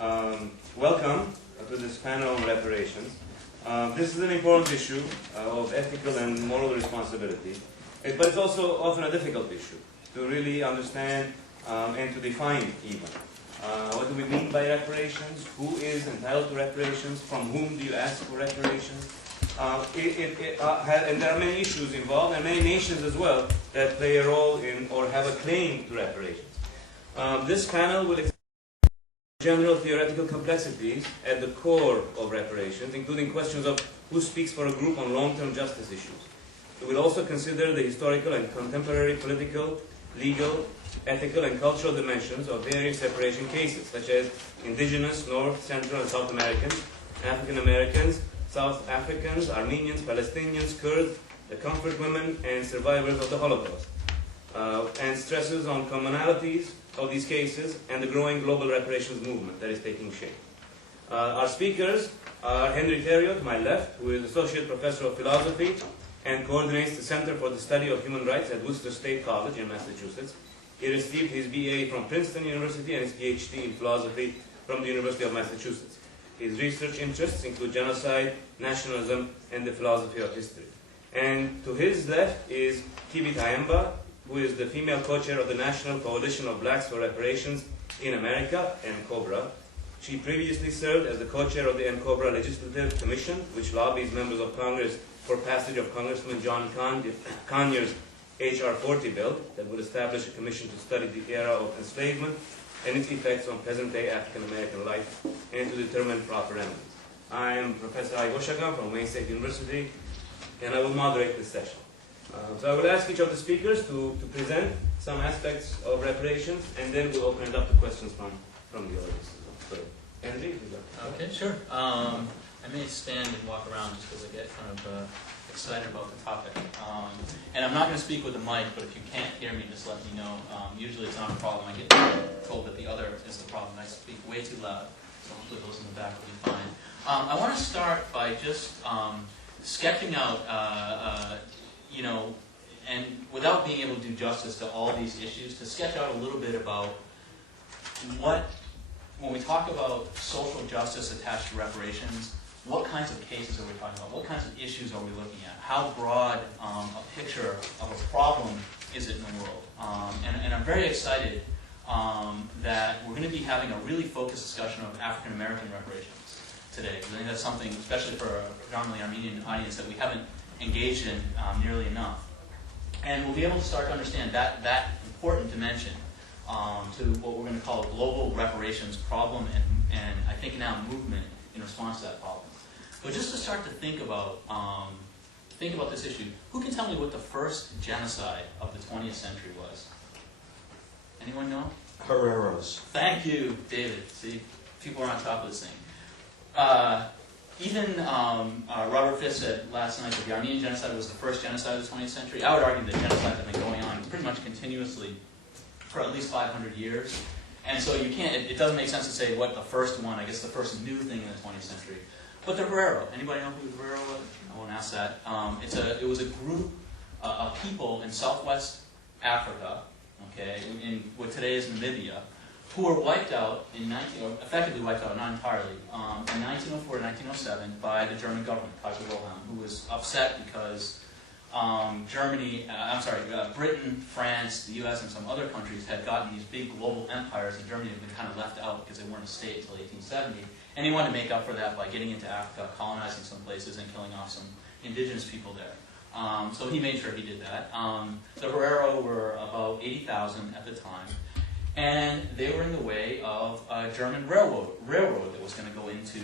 Welcome to this panel on reparations. This is an important issue of ethical and moral responsibility, but it's also often a difficult issue to really understand and to define even. What do we mean by reparations? Who is entitled to reparations? From whom do you ask for reparations? And there are many issues involved, and many nations as well that play a role in or have a claim to reparations. This panel will examine general theoretical complexities at the core of reparations, including questions of who speaks for a group on long-term justice issues. We will also consider the historical and contemporary political, legal, ethical, and cultural dimensions of various reparation cases, such as indigenous, North, Central, and South Americans, African Americans, South Africans, Armenians, Palestinians, Kurds, the comfort women, and survivors of the Holocaust, and stresses on commonalities of these cases and the growing global reparations movement that is taking shape. Our speakers are Henry Theriot, to my left, who is Associate Professor of Philosophy and coordinates the Center for the Study of Human Rights at Worcester State College in Massachusetts. He received his BA from Princeton University and his PhD in philosophy from the University of Massachusetts. His research interests include genocide, nationalism, and the philosophy of history. And to his left is Kibi Tayemba, who is the female co-chair of the National Coalition of Blacks for Reparations in America, NCOBRA. She previously served as the co-chair of the NCOBRA Legislative Commission, which lobbies members of Congress for passage of Congressman John Conyers' H.R. 40 bill that would establish a commission to study the era of enslavement and its effects on present-day African-American life and to determine proper remedies. I am Professor Aigoshagan from Wayne State University, and I will moderate this session. So I will ask each of the speakers to present some aspects of reparations, and then we'll open it up to questions from the audience. So, Henry? Okay, sure. I may stand and walk around just because I get kind of excited about the topic. And I'm not going to speak with the mic, but if you can't hear me, just let me know. Usually it's not a problem. I get told that the other is the problem. I speak way too loud, so hopefully those in the back will be fine. I want to start by just sketching out, and without being able to do justice to all these issues, to sketch out a little bit about when we talk about social justice attached to reparations, what kinds of cases are we talking about? What kinds of issues are we looking at? How broad a picture of a problem is it in the world? And I'm very excited that we're going to be having a really focused discussion of African American reparations today. I think that's something, especially for a predominantly Armenian audience, that we haven't engaged in nearly enough. And we'll be able to start to understand that important dimension to what we're going to call a global reparations problem and I think now movement in response to that problem. But just to start to think about this issue, who can tell me what the first genocide of the 20th century was? Anyone know? Herreros. Thank you, David. See, people are on top of this thing. Even Robert Fisk said last night that the Armenian genocide was the first genocide of the 20th century. I would argue that genocides have been going on pretty much continuously for at least 500 years. And so you can't, it doesn't make sense to say what the first one, I guess the first new thing in the 20th century. But the Herero, anybody know who the Herero was? I won't ask that. It was a group of people in southwest Africa, okay, in what today is Namibia, who were wiped out effectively wiped out, not entirely, in 1904 to 1907 by the German government, Kaiser Wilhelm, who was upset because Britain, France, the U.S., and some other countries had gotten these big global empires, and Germany had been kind of left out because they weren't a state until 1870. And he wanted to make up for that by getting into Africa, colonizing some places, and killing off some indigenous people there. So he made sure he did that. The Herero were about 80,000 at the time, and they were in the way of a German railroad that was going to go into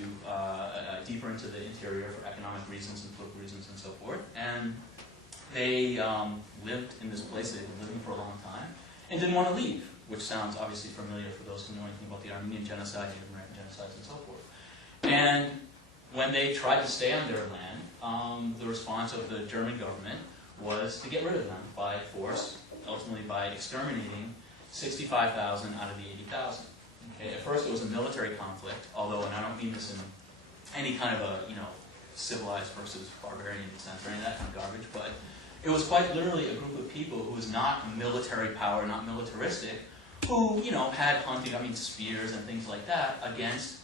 deeper into the interior for economic reasons and political reasons and so forth. And they lived in this place. They'd been living for a long time and didn't want to leave, which sounds obviously familiar for those who know anything about the Armenian genocide, Native American genocides, and so forth. And when they tried to stay on their land, the response of the German government was to get rid of them by force, ultimately by exterminating 65,000 out of the 80,000. Okay, at first it was a military conflict, although, and I don't mean this in any kind of a, civilized versus barbarian sense or any of that kind of garbage, but it was quite literally a group of people who was not a military power, not militaristic, who, you know, had hunting, I mean, spears and things like that against,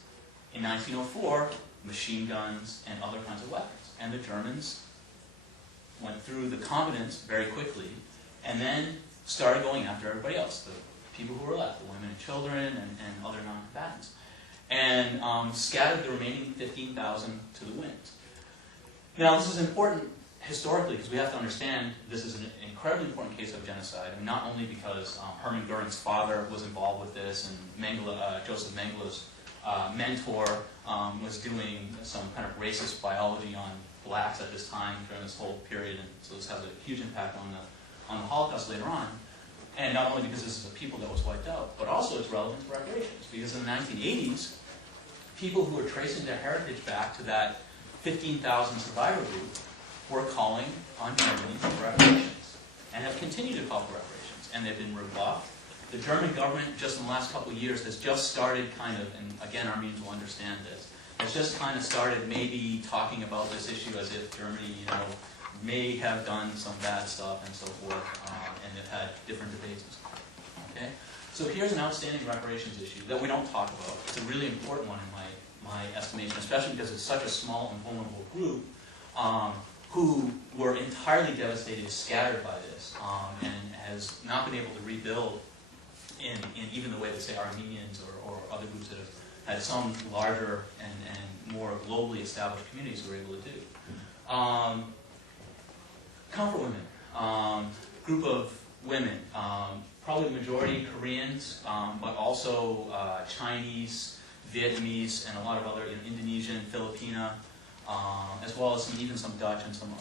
in 1904, machine guns and other kinds of weapons. And the Germans went through the combatants very quickly and then started going after everybody else, the people who were left, the women and children and other non-combatants, and scattered the remaining 15,000 to the winds. Now, this is important historically because we have to understand this is an incredibly important case of genocide, and not only because Hermann Goering's father was involved with this, and Mengele, Joseph Mengele's mentor was doing some kind of racist biology on blacks at this time during this whole period, and so this has a huge impact on the Holocaust later on. And not only because this is a people that was wiped out, but also it's relevant to reparations, because in the 1980s, people who were tracing their heritage back to that 15,000 survivor group were calling on Germany for reparations, and have continued to call for reparations, and they've been rebuffed. The German government, just in the last couple of years, has just started kind of, and again, Armenians will understand this, has just kind of started maybe talking about this issue as if Germany, you know, may have done some bad stuff and so forth, and they've had different debates and stuff. Okay? So here's an outstanding reparations issue that we don't talk about. It's a really important one in my estimation, especially because it's such a small and vulnerable group who were entirely devastated, scattered by this, and has not been able to rebuild in even the way that, say, Armenians or other groups that have had some larger and more globally established communities were able to do. Comfort women, group of women, probably the majority Koreans, but also Chinese, Vietnamese, and a lot of other, you know, Indonesian, Filipino, as well as even some Dutch and some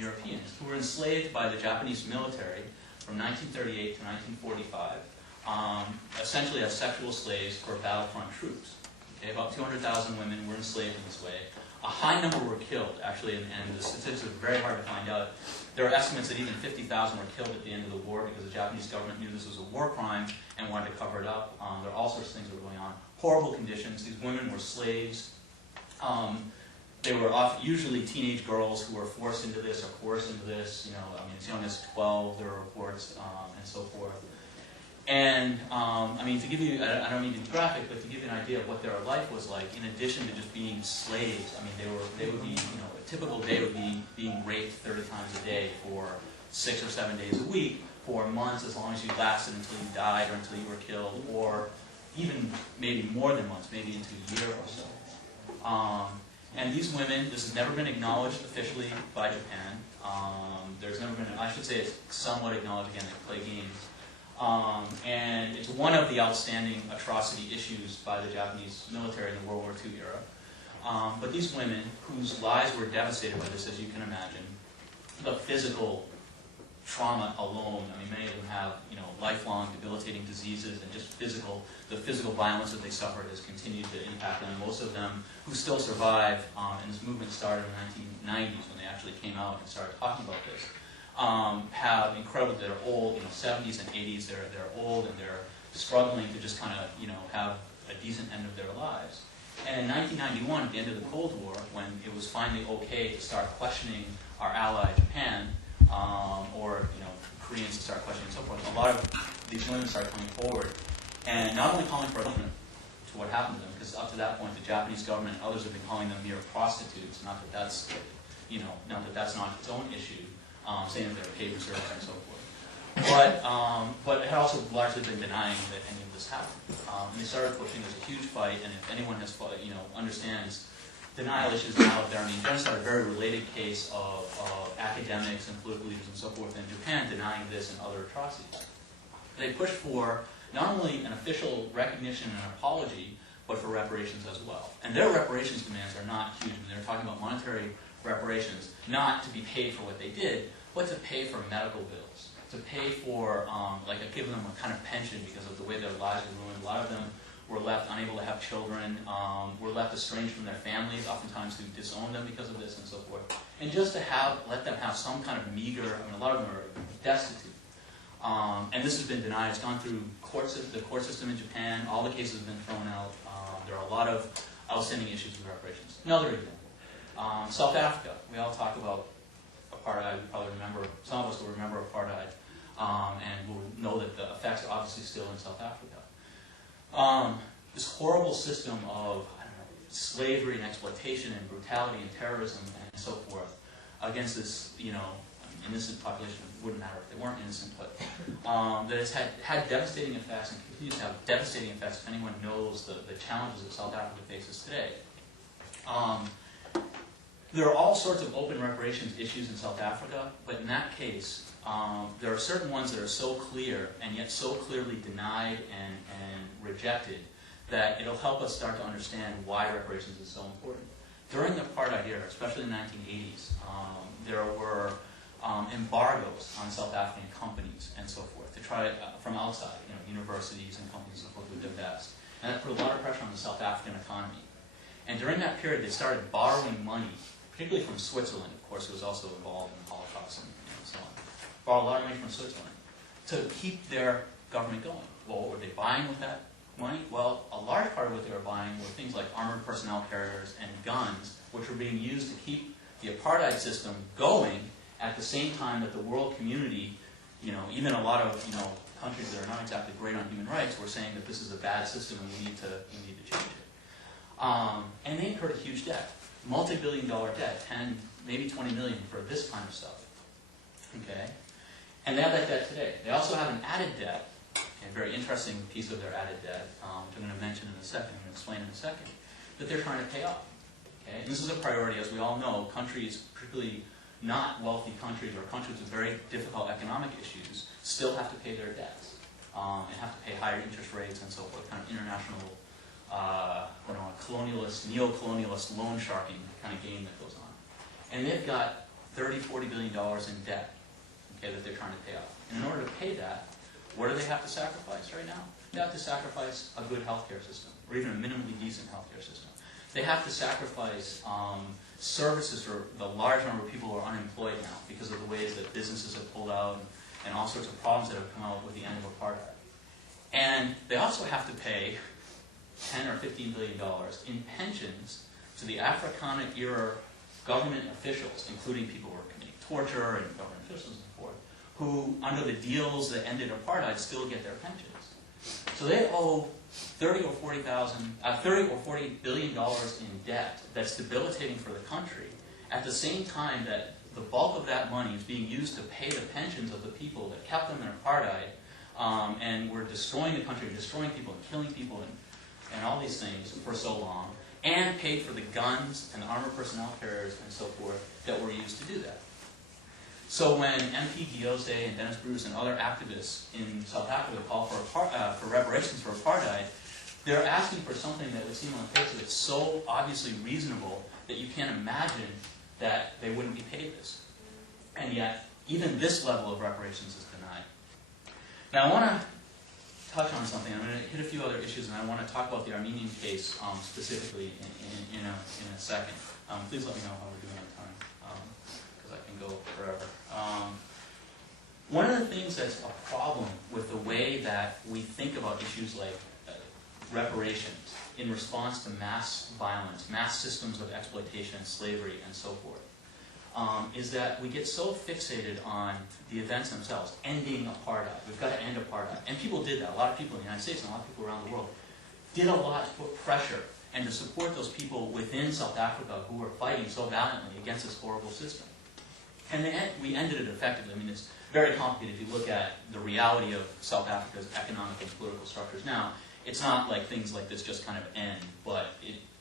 Europeans, who were enslaved by the Japanese military from 1938 to 1945, essentially as sexual slaves for battlefront troops. Okay, about 200,000 women were enslaved in this way. A high number were killed, actually, and the statistics are very hard to find out. There are estimates that even 50,000 were killed at the end of the war because the Japanese government knew this was a war crime and wanted to cover it up. There are all sorts of things that were going on. Horrible conditions. These women were slaves. They were usually teenage girls who were forced into this or coerced into this. You know, I mean, as young as 12, there are reports, and so forth. And, I mean, to give you, I don't mean to be graphic, but to give you an idea of what their life was like, in addition to just being slaves, I mean, they would be, you know, a typical day would be being raped 30 times a day for 6 or 7 days a week, for months, as long as you lasted until you died or until you were killed, or even maybe more than months, maybe into a year or so. And these women, this has never been acknowledged officially by Japan. There's never been, I should say it's somewhat acknowledged again at Play Games. And it's one of the outstanding atrocity issues by the Japanese military in the World War II era. But these women, whose lives were devastated by this, as you can imagine, the physical trauma alone, I mean, many of them have, you know, lifelong debilitating diseases, and just the physical violence that they suffered has continued to impact them. Most of them who still survive, and this movement started in the 1990s when they actually came out and started talking about this, have incredible, they're old, you know, 70s and 80s, they're old and they're struggling to just kind of, you know, have a decent end of their lives. And in 1991, at the end of the Cold War, when it was finally okay to start questioning our ally Japan, or, you know, Koreans to start questioning and so forth, a lot of these women started coming forward and not only calling for atonement to what happened to them, because up to that point the Japanese government and others have been calling them mere prostitutes, not that that's, you know, not that that's not its own issue, saying that they're paid for service and so forth. But it had also largely been denying that any of this happened. And they started pushing. There's a huge fight, and if anyone has, you know, understands denial issues now out there, I mean, genocide is a very related case of academics and political leaders and so forth in Japan denying this and other atrocities. They pushed for not only an official recognition and apology, but for reparations as well. And their reparations demands are not huge. I mean, they're talking about monetary reparations, not to be paid for what they did, but to pay for medical bills, to pay for, like, giving them a kind of pension because of the way their lives were ruined. A lot of them were left unable to have children, were left estranged from their families, oftentimes who disowned them because of this and so forth. And just to let them have some kind of meager, I mean, a lot of them are destitute. And this has been denied. It's gone through the court system in Japan. All the cases have been thrown out. There are a lot of outstanding issues with reparations. Another example, South Africa. We all talk about apartheid. We probably remember, some of us will remember apartheid. and we'll know that the effects are obviously still in South Africa. This horrible system of slavery and exploitation and brutality and terrorism and so forth against this, innocent population, it wouldn't matter if they weren't innocent, but that has had devastating effects and continues to have devastating effects if anyone knows the challenges that South Africa faces today. There are all sorts of open reparations issues in South Africa, but in that case, there are certain ones that are so clear and yet so clearly denied and rejected that it'll help us start to understand why reparations is so important. During the apartheid era, especially in the 1980s, there were embargoes on South African companies and so forth to try from outside, universities and companies and so forth would divest. And that put a lot of pressure on the South African economy. And during that period, they started borrowing money, particularly from Switzerland, of course, who was also involved in the Holocaust and so on. Borrowed a lot of money from Switzerland to keep their government going. Well, what were they buying with that money? Well, a large part of what they were buying were things like armored personnel carriers and guns, which were being used to keep the apartheid system going at the same time that the world community, even a lot of countries that are not exactly great on human rights, were saying that this is a bad system and we need to change it. And they incurred a huge debt, multi-billion-dollar debt, 10, maybe 20 million for this kind of stuff. Okay, and they have that debt today. They also have an added debt, a very interesting piece of their added debt, which I'm going to mention in a second, I'm going to explain in a second, that they're trying to pay off. Okay, and this is a priority, as we all know. Countries, particularly not wealthy countries or countries with very difficult economic issues, still have to pay their debts and have to pay higher interest rates and so forth, kind of international colonialist, neo-colonialist loan sharking kind of game that goes on. And they've got $30, $40 billion in debt, okay, that they're trying to pay off. And in order to pay that, what do they have to sacrifice right now? They have to sacrifice a good healthcare system, or even a minimally decent healthcare system. They have to sacrifice services for the large number of people who are unemployed now because of the ways that businesses have pulled out and all sorts of problems that have come out with the end of apartheid. And they also have to pay $10 or $15 billion in pensions to the Afrikaner era government officials, including people who are committing torture and government officials and so forth, who, under the deals that ended apartheid, still get their pensions. So they owe $30 or $40 billion in debt that's debilitating for the country, at the same time that the bulk of that money is being used to pay the pensions of the people that kept them in apartheid, and were destroying the country, destroying people and killing people and all these things for so long, and paid for the guns and the armored personnel carriers and so forth that were used to do that. So when MP Diose and Dennis Bruce and other activists in South Africa call for reparations for apartheid, they're asking for something that would seem on the face of it so obviously reasonable that you can't imagine that they wouldn't be paid this. And yet, even this level of reparations is denied. Now I want to touch on something. I'm going to hit a few other issues, and I want to talk about the Armenian case specifically in a second. Please let me know how we're doing on time, because I can go forever. One of the things that's a problem with the way that we think about issues like reparations in response to mass violence, mass systems of exploitation and slavery and so forth, is that we get so fixated on the events themselves, ending apartheid. We've got to end apartheid. And people did that. A lot of people in the United States and a lot of people around the world did a lot to put pressure and to support those people within South Africa who were fighting so valiantly against this horrible system. And we ended it effectively. I mean, it's very complicated if you look at the reality of South Africa's economic and political structures now. It's not like things like this just kind of end, but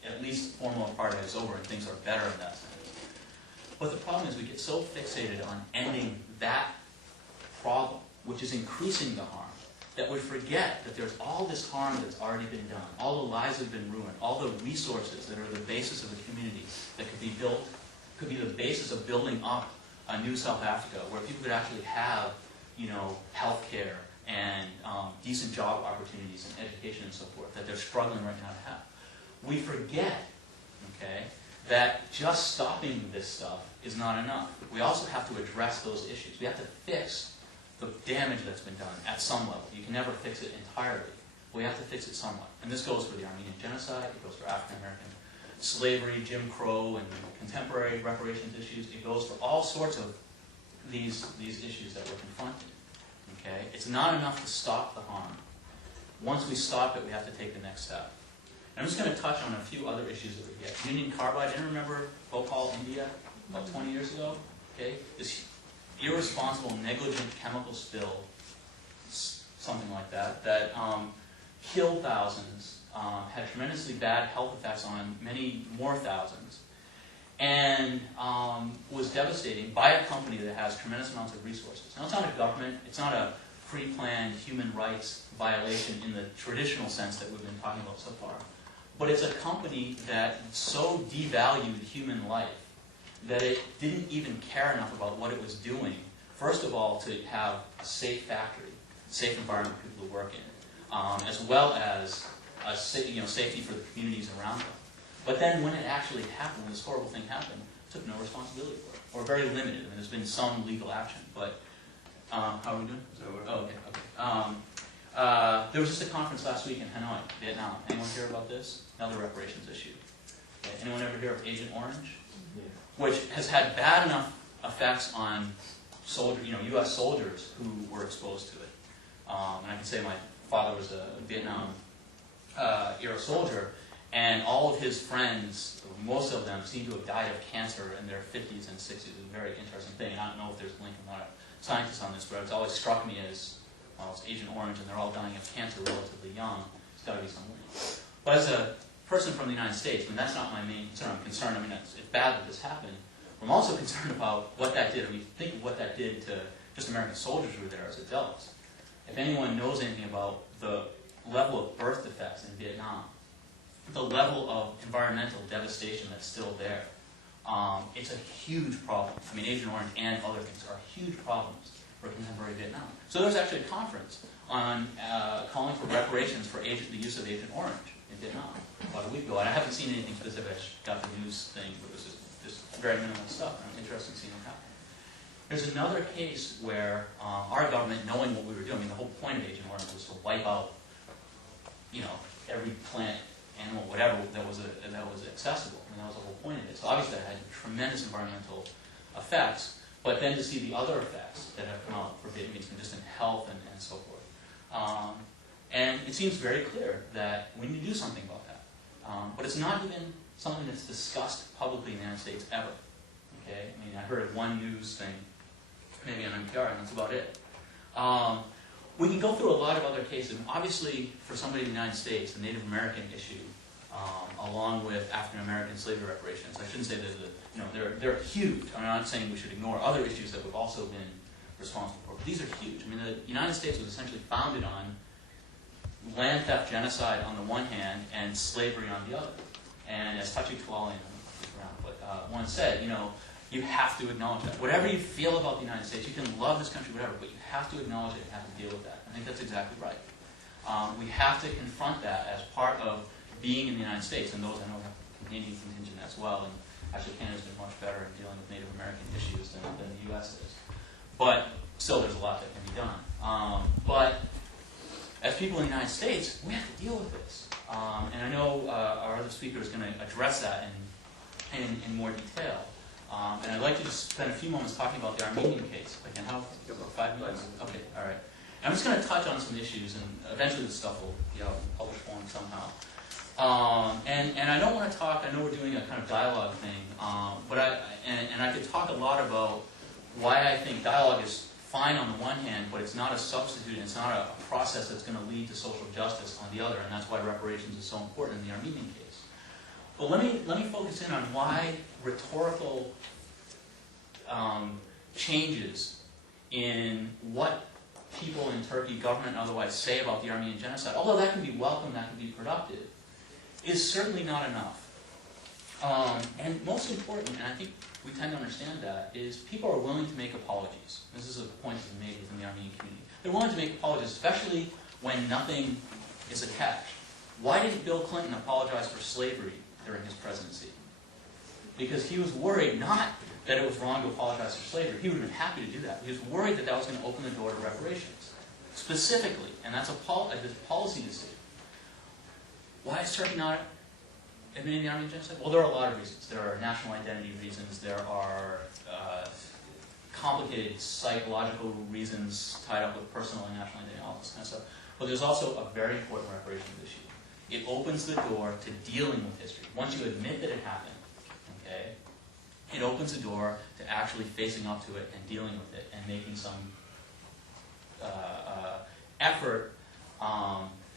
at least formal apartheid is over and things are better in that sense. But the problem is we get so fixated on ending that problem, which is increasing the harm, that we forget that there's all this harm that's already been done, all the lives have been ruined, all the resources that are the basis of the community that could be built, could be the basis of building up a new South Africa where people could actually have, health care and decent job opportunities and education and so forth that they're struggling right now to have. We forget, okay, that just stopping this stuff is not enough. We also have to address those issues. We have to fix the damage that's been done at some level. You can never fix it entirely. We have to fix it somewhat. And this goes for the Armenian genocide, it goes for African American slavery, Jim Crow, and contemporary reparations issues. It goes for all sorts of these issues that we're confronted. Okay? It's not enough to stop the harm. Once we stop it, we have to take the next step. And I'm just going to touch on a few other issues that we get. Union Carbide, anyone remember Bhopal, India, about 20 years ago? Okay? This irresponsible, negligent chemical spill, something like that, that killed thousands, had tremendously bad health effects on many more thousands, and was devastating by a company that has tremendous amounts of resources. Now, it's not a government, it's not a pre-planned human rights violation in the traditional sense that we've been talking about so far, but it's a company that so devalued human life that it didn't even care enough about what it was doing, first of all, to have a safe factory, safe environment for people to work in, as well as safety for the communities around them. But then when it actually happened, when this horrible thing happened, it took no responsibility for it, or very limited. I mean, there's been some legal action, but how are we doing? Oh, okay. There was just a conference last week in Hanoi, Vietnam. Anyone hear about this? Another reparations issue. Okay. Anyone ever hear of Agent Orange? Yeah. Which has had bad enough effects on U.S. soldiers who were exposed to it. And I can say my father was a Vietnam era soldier, and all of his friends, most of them, seem to have died of cancer in their 50s and 60s. It's a very interesting thing. And I don't know if there's a link in a lot of scientists on this, but it's always struck me as, well, it's Agent Orange, and they're all dying of cancer relatively young. There's got to be some link. But as a person from the United States, I mean, that's not my main concern. I'm concerned, I mean, it's bad that this happened. I'm also concerned about what that did. I mean, think of what that did to just American soldiers who were there as adults. If anyone knows anything about the level of birth defects in Vietnam, the level of environmental devastation that's still there, it's a huge problem. I mean, Agent Orange and other things are huge problems for contemporary Vietnam. So there was actually a conference on calling for reparations for the use of Agent Orange in Vietnam about a week ago. And I haven't seen anything specific. I just got the news thing, but it was just very minimal stuff. And I'm interested in seeing what happened. There's another case where our government, knowing what we were doing, I mean, the whole point of Agent Orange was to wipe out, every plant, animal, whatever that was accessible. I mean, that was the whole point of it. So obviously, that had tremendous environmental effects. But then to see the other effects that have come out for Vietnamese, just in health and so forth, and it seems very clear that we need to do something about that. But it's not even something that's discussed publicly in the United States ever. Okay, I mean, I heard of one news thing, maybe on NPR, and that's about it. We can go through a lot of other cases. Obviously, for somebody in the United States, the Native American issue, along with African American slavery reparations, I shouldn't say that they're huge. I'm not saying we should ignore other issues that we've also been responsible for, but these are huge. I mean, the United States was essentially founded on land theft, genocide on the one hand, and slavery on the other. And as Touchy Tuwalian, one said, you have to acknowledge that. Whatever you feel about the United States, you can love this country, whatever, but you have to acknowledge it and have to deal with that. I think that's exactly right. We have to confront that as part of being in the United States, and those I know have Canadian contingent as well, and actually Canada's been much better in dealing with Native American issues than the U.S. is. But still, there's a lot that can be done. But as people in the United States, we have to deal with this. And I know our other speaker is going to address that in more detail. And I'd like to just spend a few moments talking about the Armenian case. If I can have about 5 minutes? Okay, all right. I'm just going to touch on some issues, and eventually this stuff will be out in published form somehow. And I don't want to talk, I know we're doing a kind of dialogue thing, but I could talk a lot about why I think dialogue is fine on the one hand, but it's not a substitute, and it's not a process that's going to lead to social justice on the other, and that's why reparations is so important in the Armenian case. But let me focus in on why rhetorical changes in what people in Turkey, government and otherwise, say about the Armenian genocide, although that can be welcome, that can be productive, is certainly not enough. And most important, and I think we tend to understand that, is people are willing to make apologies. This is a point that's made within the Armenian community. They're willing to make apologies, especially when nothing is attached. Why didn't Bill Clinton apologize for slavery during his presidency? Because he was worried not that it was wrong to apologize for slavery. He would have been happy to do that. He was worried that that was going to open the door to reparations. Specifically, and that's a policy decision. Why is Turkey not admitting the Armenian genocide? Well, there are a lot of reasons. There are national identity reasons. There are complicated psychological reasons tied up with personal and national identity, all this kind of stuff. But there's also a very important reparations issue. It opens the door to dealing with history. Once you admit that it happened, okay, it opens the door to actually facing up to it and dealing with it and making some effort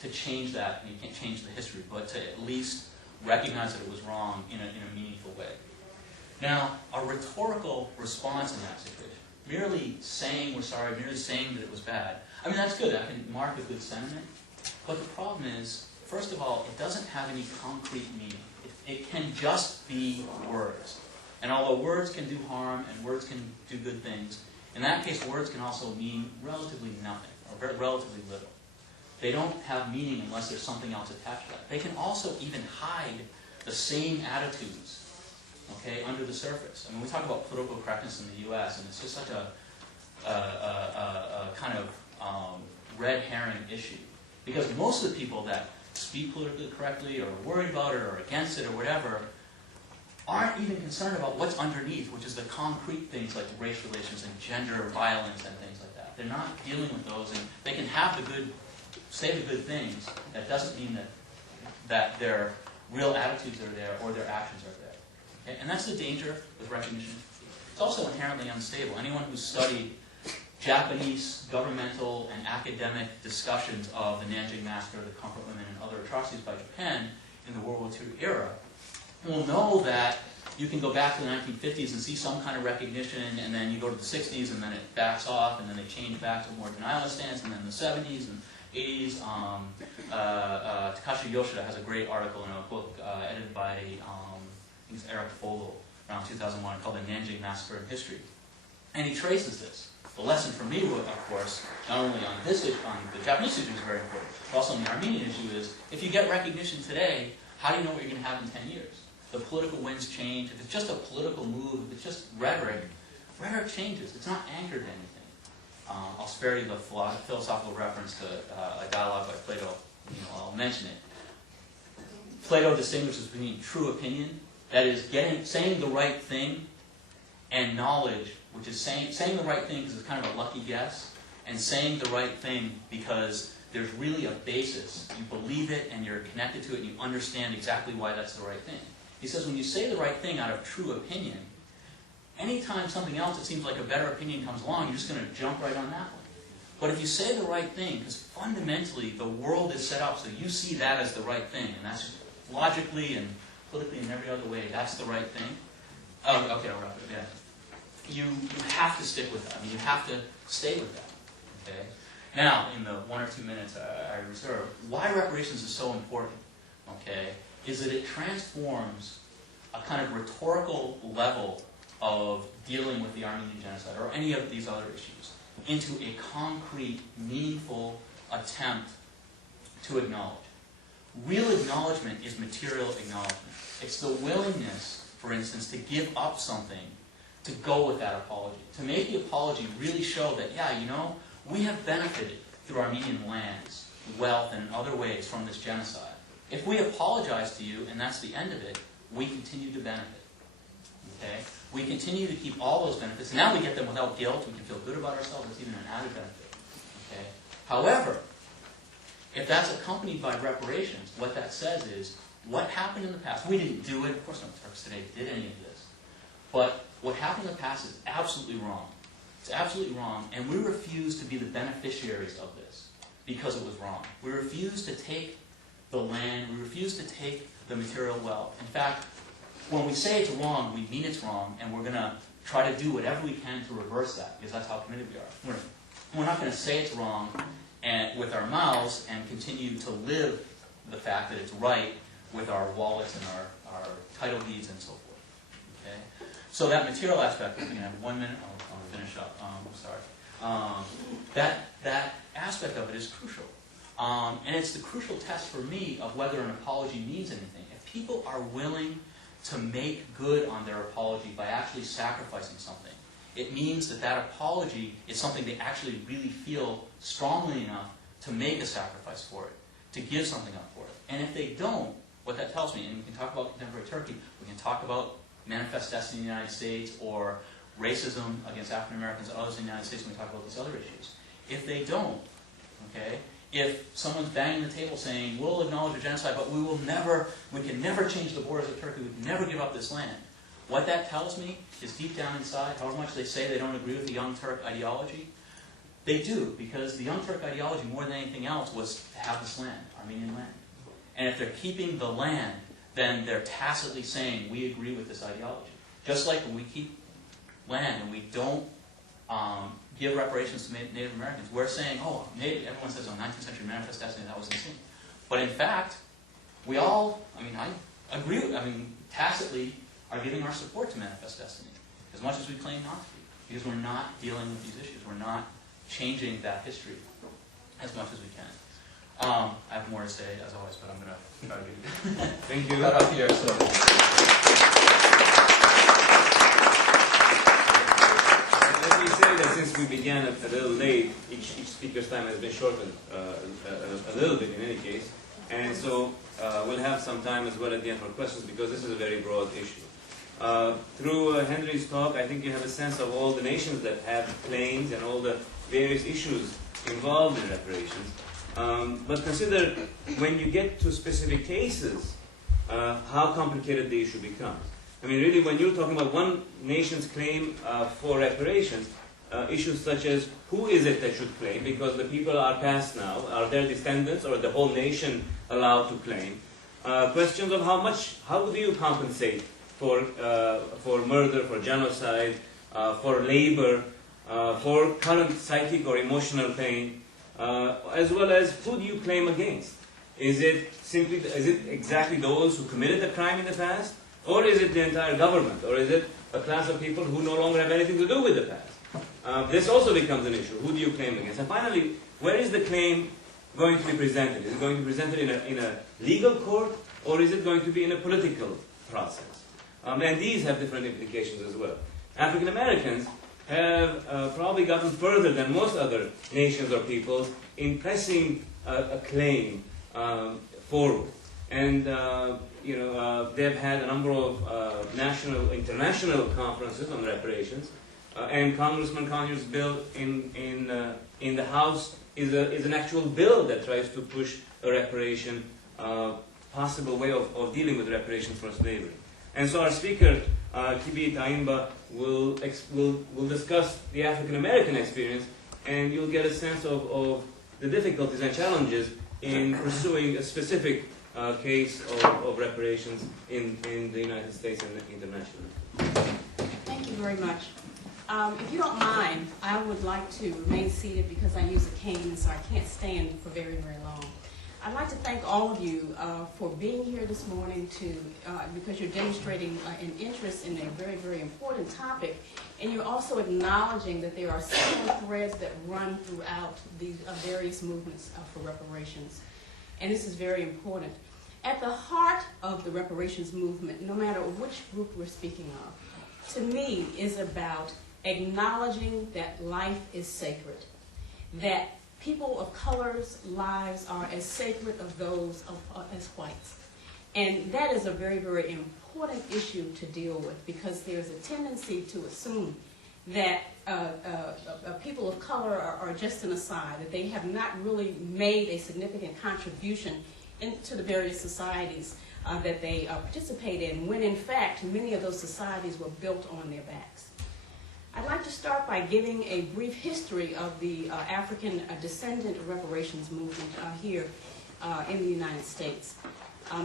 to change that. You can't change the history, but to at least recognize that it was wrong in a meaningful way. Now, a rhetorical response in that situation, merely saying we're sorry, merely saying that it was bad, I mean, that's good. That can mark a good sentiment. But the problem is, first of all, it doesn't have any concrete meaning. It can just be words. And although words can do harm and words can do good things, in that case, words can also mean relatively nothing, or relatively little. They don't have meaning unless there's something else attached to that. They can also even hide the same attitudes, okay, under the surface. I mean, we talk about political correctness in the U.S., and it's just such a kind of red herring issue. Because most of the people that speak politically correctly or are worried about it or against it or whatever aren't even concerned about what's underneath, which is the concrete things like race relations and gender violence and things like that. They're not dealing with those, and they can have the good, say the good things. That doesn't mean that their real attitudes are there or their actions are there. Okay? And that's the danger with recognition. It's also inherently unstable. Anyone who's studied Japanese governmental and academic discussions of the Nanjing Massacre, the Comfort Women, and other atrocities by Japan in the World War II era will know that you can go back to the 1950s and see some kind of recognition, and then you go to the 60s, and then it backs off, and then they change back to a more denialist stance, and then the 70s and 80s. Takashi Yoshida has a great article in a book edited by, I think it's Eric Fogel, around 2001, called The Nanjing Massacre in History. And he traces this. The lesson for me, of course, not only on this issue, on the Japanese issue is very important, but also on the Armenian issue is, if you get recognition today, how do you know what you're going to have in 10 years? The political winds change. If it's just a political move, if it's just rhetoric, rhetoric changes. It's not anchored to anything. I'll spare you the philosophical reference to a dialogue by Plato. I'll mention it. Plato distinguishes between true opinion, that is saying the right thing, and knowledge, which is saying the right thing because it's kind of a lucky guess, and saying the right thing because there's really a basis. You believe it and you're connected to it and you understand exactly why that's the right thing. He says when you say the right thing out of true opinion, anytime something else that seems like a better opinion comes along, you're just going to jump right on that one. But if you say the right thing, because fundamentally the world is set up so you see that as the right thing, and that's logically and politically and every other way, that's the right thing. Oh, okay, I'll wrap it. Yeah. You have to stick with that. I mean, you have to stay with that. Okay. Now, in the 1 or 2 minutes I reserve, why reparations is so important, okay, is that it transforms a kind of rhetorical level of dealing with the Armenian genocide or any of these other issues into a concrete, meaningful attempt to acknowledge. Real acknowledgement is material acknowledgement. It's the willingness, for instance, to give up something to go with that apology. To make the apology really show that, yeah, you know, we have benefited through Armenian lands, wealth, and other ways from this genocide. If we apologize to you, and that's the end of it, we continue to benefit. Okay? We continue to keep all those benefits. Now we get them without guilt. We can feel good about ourselves. It's even an added benefit. Okay? However, if that's accompanied by reparations, what that says is, what happened in the past, we didn't do it, of course no Turks today did any of this, but what happened in the past is absolutely wrong. It's absolutely wrong, and we refuse to be the beneficiaries of this because it was wrong. We refuse to take the land, we refuse to take the material wealth. In fact, when we say it's wrong, we mean it's wrong, and we're going to try to do whatever we can to reverse that, because that's how committed we are. We're not going to say it's wrong with our mouths and continue to live the fact that it's right with our wallets and our title deeds and so forth. Okay? So that material aspect, we can have 1 minute, I'll finish up, sorry. That aspect of it is crucial. And it's the crucial test for me of whether an apology means anything. If people are willing to make good on their apology by actually sacrificing something, it means that that apology is something they actually really feel strongly enough to make a sacrifice for it, to give something up for it. And if they don't, what that tells me, and we can talk about contemporary Turkey, we can talk about Manifest Destiny in the United States, or racism against African Americans and others in the United States when we talk about these other issues. If they don't, okay, if someone's banging the table saying, we'll acknowledge a genocide, but we can never change the borders of Turkey, we can never give up this land. What that tells me is deep down inside, however much they say they don't agree with the Young Turk ideology, they do, because the Young Turk ideology, more than anything else, was to have this land, Armenian land. And if they're keeping the land, then they're tacitly saying, we agree with this ideology. Just like when we keep land and we don't give reparations to Native Americans, we're saying, oh, everyone says, oh, 19th century manifest destiny, that was insane. But in fact, we all, I agree, tacitly are giving our support to manifest destiny, as much as we claim not to be, because we're not dealing with these issues. We're not changing that history as much as we can. I have more to say, as always, but I'm going to try to do it. Thank you. Cut up here, so. Let me say that since we began a little late, each speaker's time has been shortened a little bit in any case. And so we'll have some time as well at the end for questions, because this is a very broad issue. Through Henry's talk, I think you have a sense of all the nations that have claims and all the various issues involved in reparations. But consider, when you get to specific cases, how complicated the issue becomes. Really, when you're talking about one nation's claim for reparations, issues such as who is it that should claim, because the people are past now, are their descendants or the whole nation allowed to claim? Questions of how do you compensate for murder, for genocide, for labor, for current psychic or emotional pain, as well as who do you claim against? Is it exactly those who committed the crime in the past? Or is it the entire government? Or is it a class of people who no longer have anything to do with the past? This also becomes an issue. Who do you claim against? And finally, where is the claim going to be presented? Is it going to be presented in a legal court, or is it going to be in a political process? And these have different implications as well. African Americans have probably gotten further than most other nations or peoples in pressing a claim forward. And they've had a number of national, international conferences on reparations. And Congressman Conyers' bill in the House is an actual bill that tries to push a reparation, possible way of dealing with reparations for slavery. And so our speaker, Kibi Taimba, will discuss the African American experience, and you'll get a sense of the difficulties and challenges in pursuing a specific case of reparations in the United States and internationally. Thank you very much. If you don't mind, I would like to remain seated because I use a cane, so I can't stand for very, very long. I'd like to thank all of you for being here this morning because you're demonstrating an interest in a very, very important topic, and you're also acknowledging that there are similar threads that run throughout these various movements for reparations. And this is very important. At the heart of the reparations movement, no matter which group we're speaking of, to me is about acknowledging that life is sacred, that people of color's lives are as sacred as those as whites. And that is a very, very important issue to deal with, because there's a tendency to assume that people of color are just an aside, that they have not really made a significant contribution into the various societies that they participate in, when in fact many of those societies were built on their backs. I'd like to start by giving a brief history of the African descendant reparations movement here in the United States,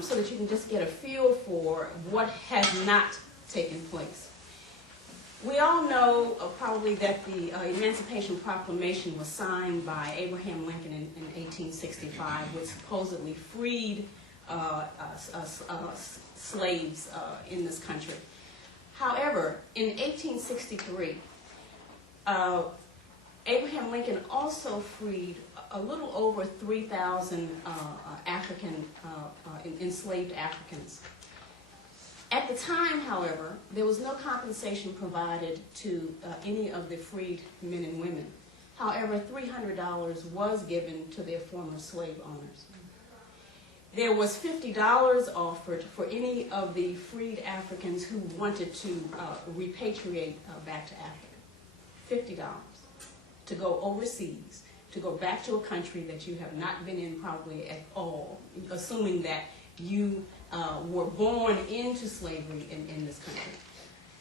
so that you can just get a feel for what has not taken place. We all know probably that the Emancipation Proclamation was signed by Abraham Lincoln in 1865, which supposedly freed slaves in this country. However, in 1863, Abraham Lincoln also freed a little over 3,000 enslaved Africans. At the time, however, there was no compensation provided to any of the freed men and women. However, $300 was given to their former slave owners. there was $50 offered for any of the freed Africans who wanted to repatriate back to Africa. $50 to go overseas, to go back to a country that you have not been in probably at all, assuming that you were born into slavery in this country.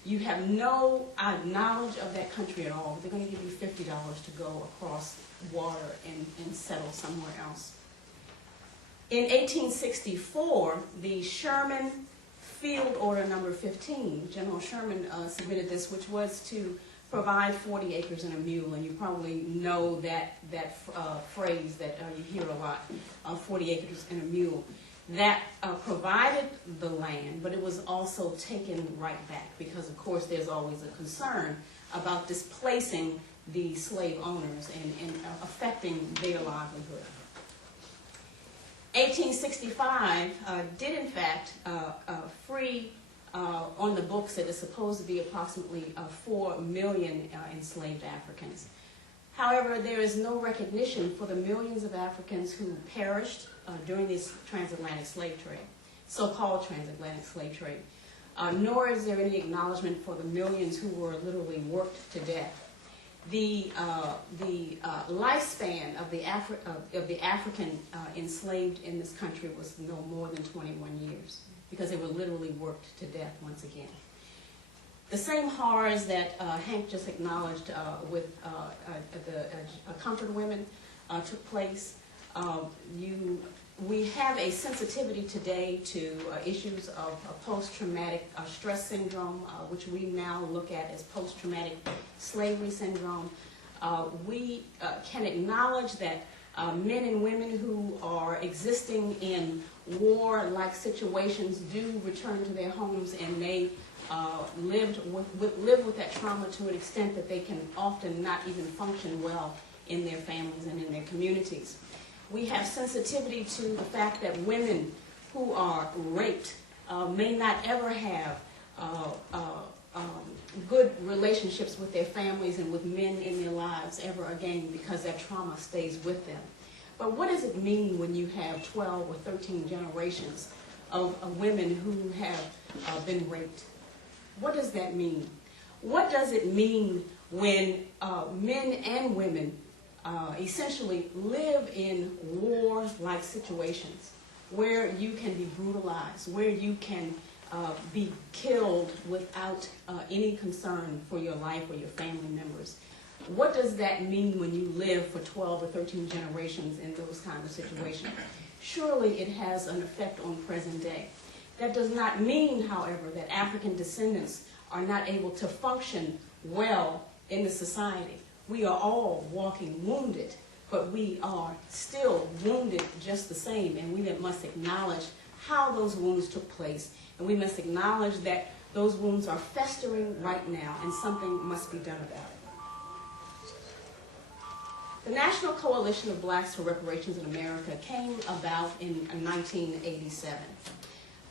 You have no knowledge of that country at all. They're going to give you $50 to go across water and settle somewhere else. In 1864, the Sherman Field Order Number 15, General Sherman submitted this, which was to provide 40 acres and a mule, and you probably know that phrase that you hear a lot, 40 acres and a mule. That provided the land, but it was also taken right back because, of course, there's always a concern about displacing the slave owners and affecting their livelihood. 1865 did, in fact, free on the books that is supposed to be approximately 4 million enslaved Africans. However, there is no recognition for the millions of Africans who perished during this transatlantic slave trade, so-called transatlantic slave trade, nor is there any acknowledgement for the millions who were literally worked to death. The lifespan of the African enslaved in this country was no more than 21 years because they were literally worked to death once again. The same horrors that Hank just acknowledged with the comfort women took place. We have a sensitivity today to issues of post-traumatic stress syndrome, which we now look at as post-traumatic slavery syndrome. We can acknowledge that men and women who are existing in war-like situations do return to their homes, and they live with that trauma to an extent that they can often not even function well in their families and in their communities. We have sensitivity to the fact that women who are raped may not ever have good relationships with their families and with men in their lives ever again because that trauma stays with them. But what does it mean when you have 12 or 13 generations of women who have been raped? What does that mean? What does it mean when men and women essentially live in war-like situations where you can be brutalized, where you can be killed without any concern for your life or your family members? What does that mean when you live for 12 or 13 generations in those kinds of situations? Surely it has an effect on present day. That does not mean, however, that African descendants are not able to function well in the society. We are all walking wounded, but we are still wounded just the same, and we must acknowledge how those wounds took place, and we must acknowledge that those wounds are festering right now, and something must be done about it. The National Coalition of Blacks for Reparations in America came about in 1987,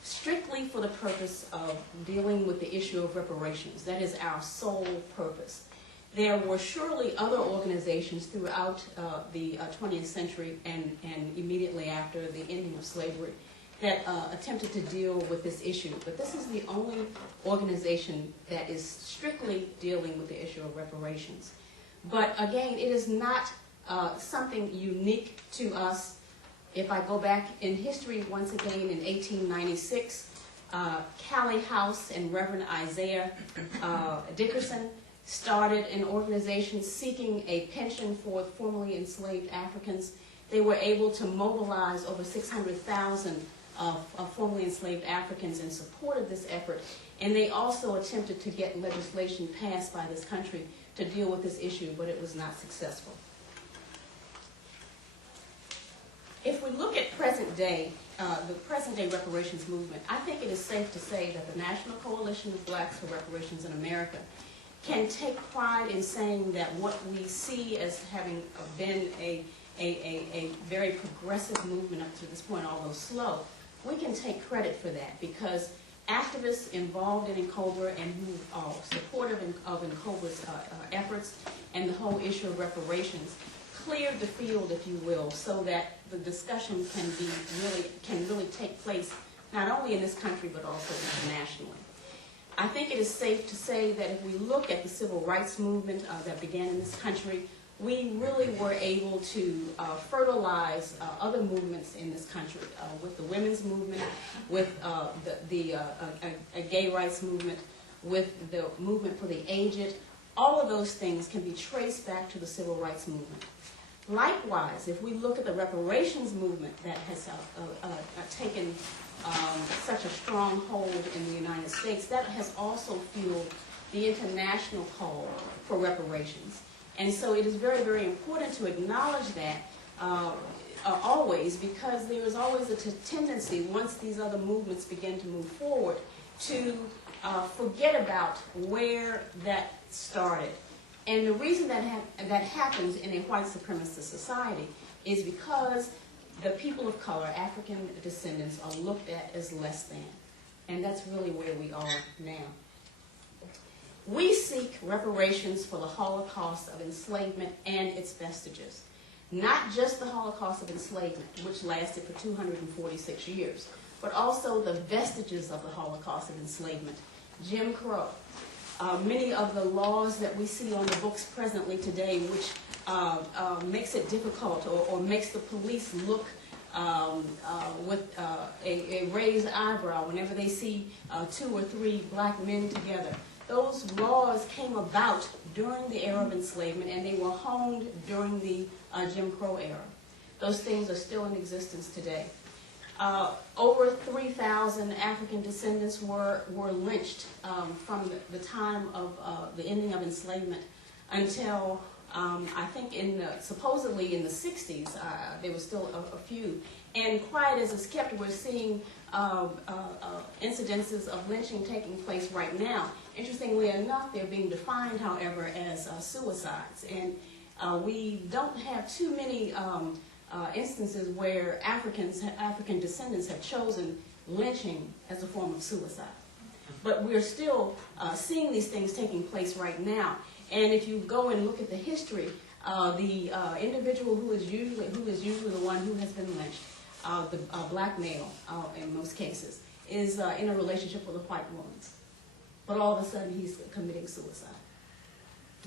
strictly for the purpose of dealing with the issue of reparations. That is our sole purpose. There were surely other organizations throughout the 20th century and immediately after the ending of slavery that attempted to deal with this issue. But this is the only organization that is strictly dealing with the issue of reparations. But again, it is not something unique to us. If I go back in history once again in 1896, Callie House and Reverend Isaiah Dickerson started an organization seeking a pension for formerly enslaved Africans. They were able to mobilize over 600,000 of formerly enslaved Africans in support of this effort, and they also attempted to get legislation passed by this country to deal with this issue, but it was not successful. If we look at present day, the present day reparations movement, I think it is safe to say that the National Coalition of Blacks for Reparations in America can take pride in saying that what we see as having been a very progressive movement up to this point, although slow, we can take credit for that because activists involved in NCOBRA and who are supportive of NCOBRA's efforts and the whole issue of reparations cleared the field, if you will, so that the discussion can really take place not only in this country but also internationally. I think it is safe to say that if we look at the civil rights movement that began in this country, we really were able to fertilize other movements in this country with the women's movement, with the gay rights movement, with the movement for the aged. All of those things can be traced back to the civil rights movement. Likewise, if we look at the reparations movement that has taken such a strong hold in the United States, that has also fueled the international call for reparations. And so it is very, very important to acknowledge that always, because there is always a tendency, once these other movements begin to move forward, to forget about where that started. And the reason that happens in a white supremacist society is because the people of color, African descendants, are looked at as less than. And that's really where we are now. We seek reparations for the Holocaust of enslavement and its vestiges. Not just the Holocaust of enslavement, which lasted for 246 years, but also the vestiges of the Holocaust of enslavement. Jim Crow. Many of the laws that we see on the books presently today, which makes it difficult or makes the police look with a raised eyebrow whenever they see 2 or 3 black men together. Those laws came about during the era of enslavement, and they were honed during the Jim Crow era. Those things are still in existence today. Over 3,000 African descendants were lynched from the time of the ending of enslavement until I think supposedly in the 60s. There was still a few. And quiet as it's kept, we're seeing incidences of lynching taking place right now. Interestingly enough, they're being defined, however, as suicides. And we don't have too many instances where African descendants have chosen lynching as a form of suicide. But we're still seeing these things taking place right now. And if you go and look at the history, the individual who is usually the one who has been lynched, the black male in most cases, is in a relationship with a white woman. But all of a sudden he's committing suicide.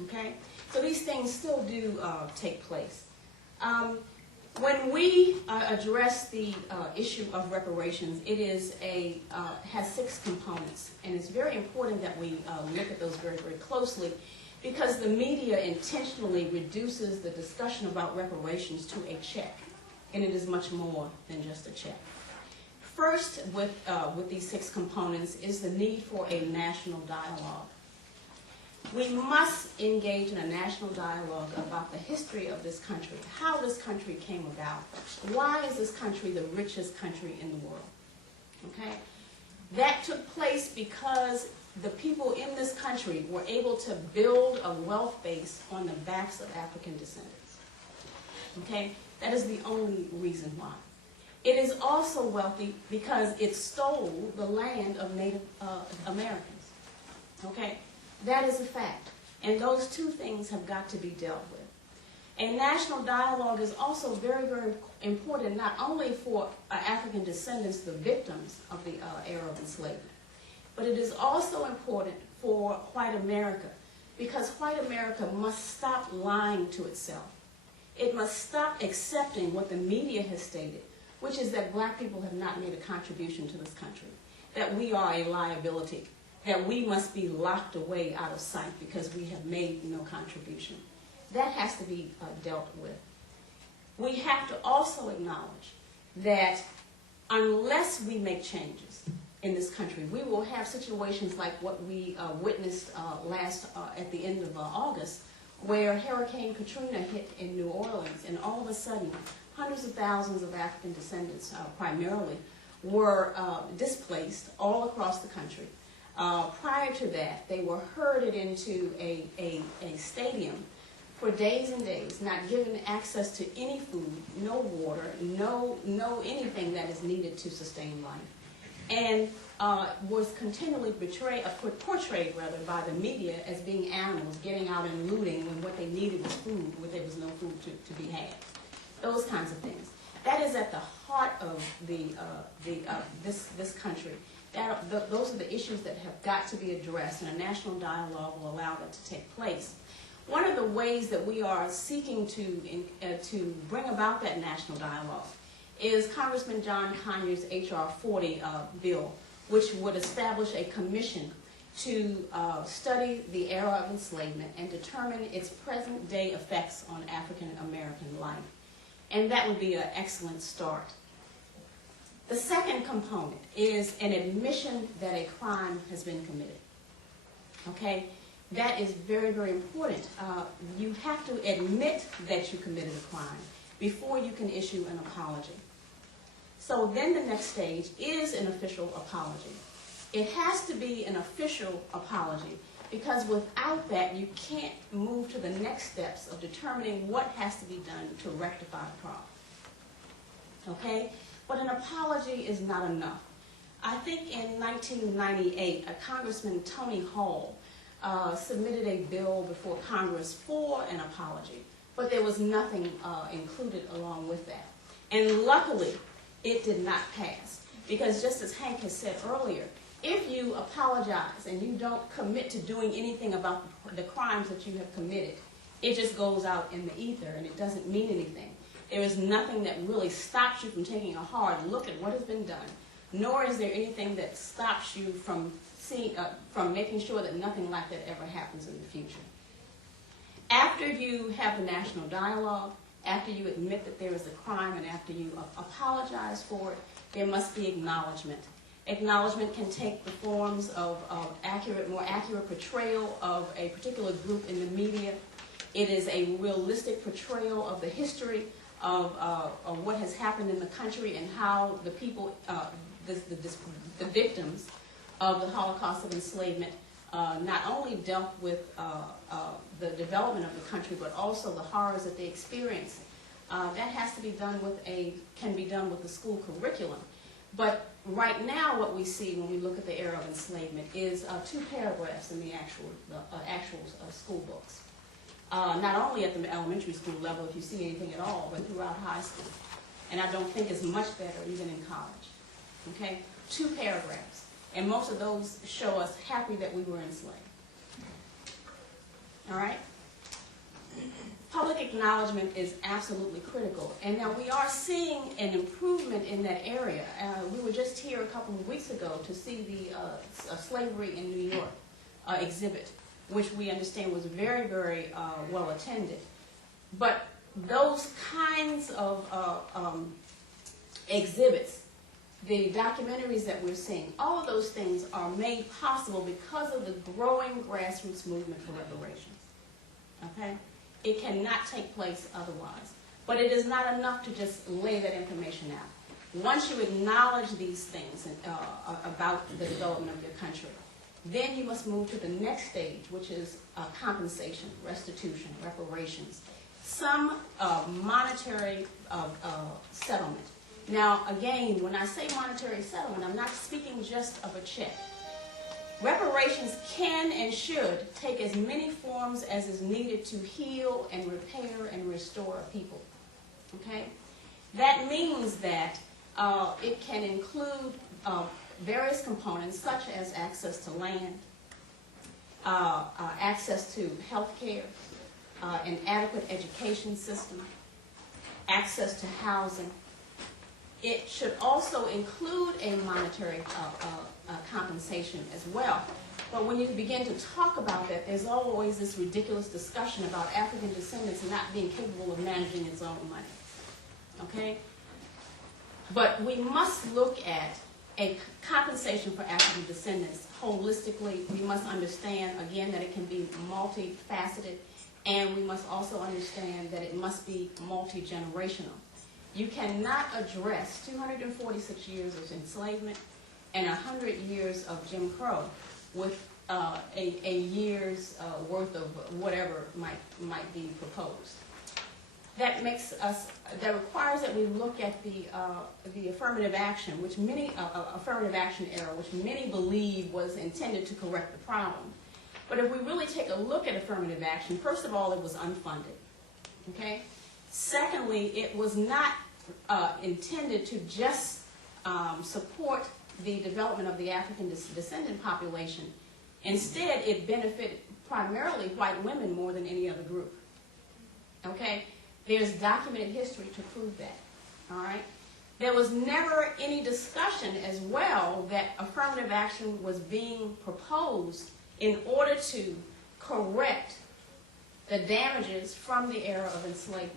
Okay? So these things still do take place. When we address the issue of reparations, it is has 6 components, and it's very important that we look at those very, very closely, because the media intentionally reduces the discussion about reparations to a check, and it is much more than just a check. First, with these 6 components, is the need for a national dialogue. We must engage in a national dialogue about the history of this country, how this country came about. Why is this country the richest country in the world? Okay? That took place because the people in this country were able to build a wealth base on the backs of African descendants. Okay? That is the only reason why. It is also wealthy because it stole the land of Native Americans. Okay? That is a fact. And those 2 things have got to be dealt with. A national dialogue is also very, very important, not only for African descendants, the victims of the era of enslavement, but it is also important for white America, because white America must stop lying to itself. It must stop accepting what the media has stated, which is that black people have not made a contribution to this country, that we are a liability, that we must be locked away out of sight because we have made no contribution. That has to be dealt with. We have to also acknowledge that unless we make changes in this country, we will have situations like what we witnessed at the end of August, where Hurricane Katrina hit in New Orleans, and all of a sudden, hundreds of thousands of African descendants, primarily, were displaced all across the country. Prior to that, they were herded into a stadium for days and days, not given access to any food, no water, no anything that is needed to sustain life. and was continually portrayed by the media as being animals, getting out and looting when what they needed was food, when there was no food to be had. Those kinds of things. That is at the heart of this country. Those are the issues that have got to be addressed, and a national dialogue will allow that to take place. One of the ways that we are seeking to bring about that national dialogue is Congressman John Conyers' H.R. 40 bill, which would establish a commission to study the era of enslavement and determine its present-day effects on African American life. And that would be an excellent start. The second component is an admission that a crime has been committed. Okay? That is very, very important. You have to admit that you committed a crime before you can issue an apology. So then the next stage is an official apology. It has to be an official apology because without that, you can't move to the next steps of determining what has to be done to rectify the problem. Okay? But an apology is not enough. I think in 1998, Congressman Tony Hall submitted a bill before Congress for an apology, but there was nothing included along with that. And luckily, it did not pass, because just as Hank has said earlier, if you apologize and you don't commit to doing anything about the crimes that you have committed, it just goes out in the ether and it doesn't mean anything. There is nothing that really stops you from taking a hard look at what has been done, nor is there anything that stops you from making sure that nothing like that ever happens in the future. After you have the national dialogue, after you admit that there is a crime, and after you apologize for it, there must be acknowledgement. Acknowledgement can take the forms of more accurate portrayal of a particular group in the media. It is a realistic portrayal of the history of what has happened in the country and how the people, the victims of the Holocaust of enslavement not only dealt with the development of the country, but also the horrors that they experienced. That has to be done can be done with the school curriculum. But right now what we see when we look at the era of enslavement is 2 paragraphs in the actual school books. Not only at the elementary school level, if you see anything at all, but throughout high school. And I don't think it's much better even in college. Okay? 2 paragraphs. And most of those show us happy that we were enslaved. All right? Public acknowledgement is absolutely critical. And now we are seeing an improvement in that area. We were just here a couple of weeks ago to see the Slavery in New York exhibit, which we understand was very, very well attended. But those kinds of exhibits, the documentaries that we're seeing, all of those things are made possible because of the growing grassroots movement for reparations. Okay? It cannot take place otherwise. But it is not enough to just lay that information out. Once you acknowledge these things about the development of your country, then you must move to the next stage, which is compensation, restitution, reparations, some monetary settlement. Now, again, when I say monetary settlement, I'm not speaking just of a check. Reparations can and should take as many forms as is needed to heal and repair and restore a people. Okay? That means that it can include various components such as access to land, access to health care, an adequate education system, access to housing. It should also include a monetary compensation as well. But when you begin to talk about that, there's always this ridiculous discussion about African descendants not being capable of managing its own money. Okay? But we must look at a compensation for African descendants holistically. We must understand, again, that it can be multifaceted, and we must also understand that it must be multi-generational. You cannot address 246 years of enslavement and 100 years of Jim Crow with a year's worth of whatever might be proposed. that requires that we look at the affirmative action, which affirmative action era, which many believe was intended to correct the problem. But if we really take a look at affirmative action, first of all, it was unfunded. Okay. Secondly, it was not intended to just support the development of the African descendant population. Instead, it benefited primarily white women more than any other group. Okay? There's documented history to prove that. All right? There was never any discussion as well that affirmative action was being proposed in order to correct the damages from the era of enslavement.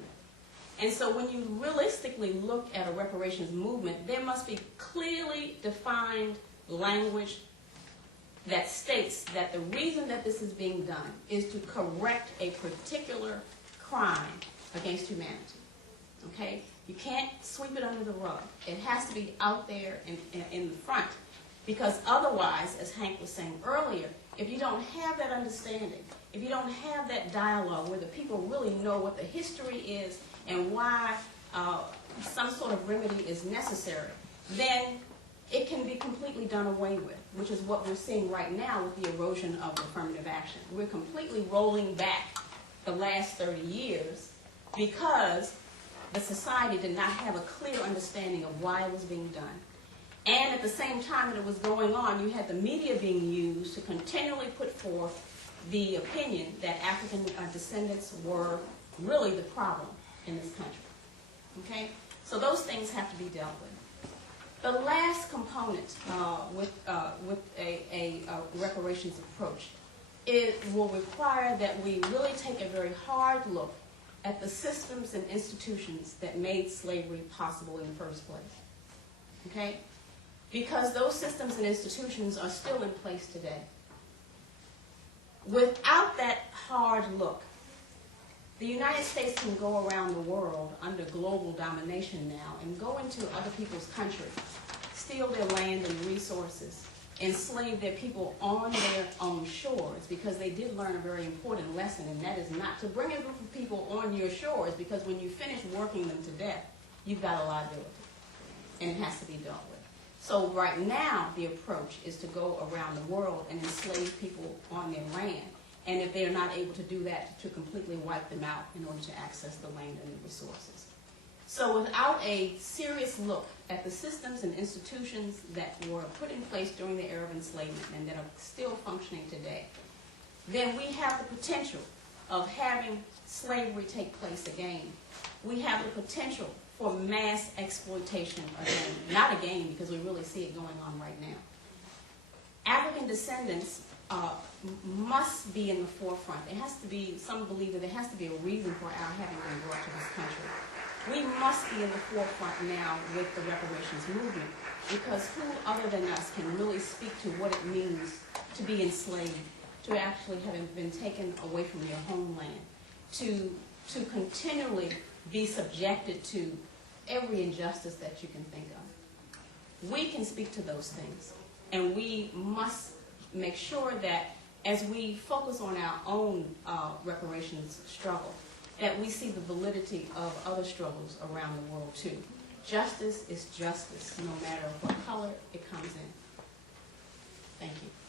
And so when you realistically look at a reparations movement, there must be clearly defined language that states that the reason that this is being done is to correct a particular crime against humanity. Okay? You can't sweep it under the rug. It has to be out there in the front, because otherwise, as Hank was saying earlier, if you don't have that understanding, if you don't have that dialogue where the people really know what the history is and why some sort of remedy is necessary, then it can be completely done away with, which is what we're seeing right now with the erosion of affirmative action. We're completely rolling back the last 30 years because the society did not have a clear understanding of why it was being done. And at the same time that it was going on, you had the media being used to continually put forth the opinion that African descendants were really the problem in this country. Okay? So those things have to be dealt with. The last component with a reparations approach, it will require that we really take a very hard look at the systems and institutions that made slavery possible in the first place. Okay? Because those systems and institutions are still in place today. Without that hard look, the United States can go around the world under global domination now and go into other people's countries, steal their land and resources, enslave their people on their own shores, because they did learn a very important lesson, and that is not to bring a group of people on your shores, because when you finish working them to death, you've got a liability, and it has to be dealt with. So right now, the approach is to go around the world and enslave people on their land. And if they're not able to do that, to completely wipe them out in order to access the land and the resources. So without a serious look at the systems and institutions that were put in place during the era of enslavement and that are still functioning today, then we have the potential of having slavery take place again. We have the potential for mass exploitation again. Not again, because we really see it going on right now. African descendants must be in the forefront. It has to be, some believe that there has to be a reason for our having been brought to this country. We must be in the forefront now with the reparations movement, because who other than us can really speak to what it means to be enslaved, to actually having been taken away from your homeland, to continually be subjected to every injustice that you can think of. We can speak to those things, and we must make sure that as we focus on our own reparations struggle, that we see the validity of other struggles around the world too. Justice is justice, no matter what color it comes in. Thank you.